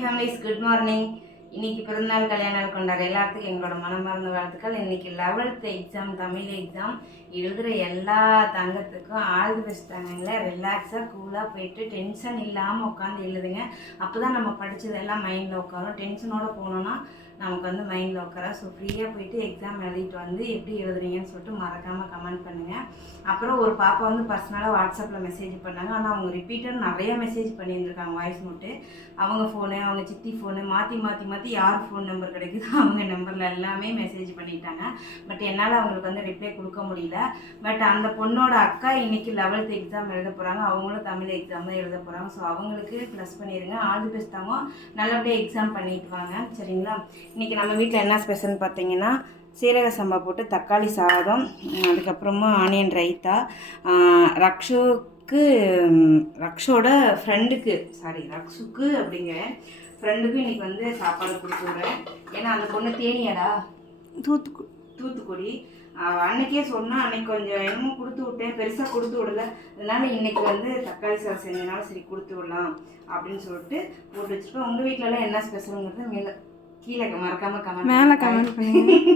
Families, good morning. இன்னைக்கு பிறந்தநாள் கல்யாண நாள் கொண்டாடுற எல்லாத்துக்கும் எங்களோட மனமார்ந்த வாழ்த்துக்கள். இன்னைக்கு 11th எக்ஸாம், தமிழ் எக்ஸாம் எழுதுகிற எல்லா தங்கத்துக்கும் ஆல் தி பெஸ்ட் தாங்கங்களே. ரிலாக்ஸாக கூலாக போயிட்டு டென்ஷன் இல்லாமல் உட்காந்து எழுதுங்க. அப்போ தான் நம்ம படித்ததெல்லாம் மைண்டில் உட்காரும். டென்ஷனோடு போனோன்னா நமக்கு வந்து மைண்டில் உட்கார. ஸோ ஃப்ரீயாக போயிட்டு எக்ஸாம் எழுதிட்டு வந்து எப்படி எழுதுறீங்கன்னு சொல்லிட்டு மறக்காமல் கமெண்ட் பண்ணுங்கள். அப்புறம் ஒரு பாப்பா வந்து பர்சனலாக வாட்ஸ்அப்பில் மெசேஜ் பண்ணாங்க. ஆனால் அவங்க ரிப்பீட்டட் நிறைய மெசேஜ் பண்ணியிருந்துருக்காங்க வாய்ஸ் நோட்டு. அவங்க ஃபோனு, அவங்க சித்தி ஃபோனு மாற்றி மாற்றி மாற்றி யார் ஃபோன் நம்பர் கிடைக்குதோ அவங்க நம்பரில் எல்லாமே மெசேஜ் பண்ணிட்டாங்க. பட் என்னால் அவங்களுக்கு வந்து ரிப்ளை கொடுக்க முடியல. பட் அந்த பொண்ணோட அக்கா இன்றைக்கி 11th எக்ஸாம் எழுத போகிறாங்க. அவங்களும் தமிழ் எக்ஸாம் தான் எழுத போகிறாங்க. ஸோ அவங்களுக்கு ப்ளஸ் பண்ணிடுங்க. ஆல் தி பெஸ்ட் தாங்க. நல்லபடியாக எக்ஸாம் பண்ணிட்டு வாங்க, சரிங்களா? இன்றைக்கி நம்ம வீட்டில் என்ன ஸ்பெஷல்னு பார்த்தீங்கன்னா, சீரக சம்பா போட்டு தக்காளி சாதம், அதுக்கப்புறமா ஆனியன் ரைத்தா, ரக்ஷோட ஃப்ரெண்டுக்கு ரக்ஷுக்கு அப்படிங்கிற ஃப்ரெண்டுக்கும் இன்றைக்கி வந்து சாப்பாடு கொடுத்து விட்றேன். ஏன்னா அந்த பொண்ணு தேனியாடா தூத்துக்குடி. அன்னைக்கே சொன்னால் அன்னைக்கு கொஞ்சம் என்னமோ கொடுத்து விட்டேன், பெருசாக கொடுத்து விடல. அதனால இன்றைக்கி வந்து தக்காளி சாதம் செஞ்சதுனால சரி கொடுத்து விடலாம் அப்படின்னு சொல்லிட்டு போட்டு வச்சுருப்பேன். உங்கள் வீட்டிலலாம் என்ன ஸ்பெஷலுங்கிறது கீழே மறக்காமல் கமெண்ட் பண்ணுங்க.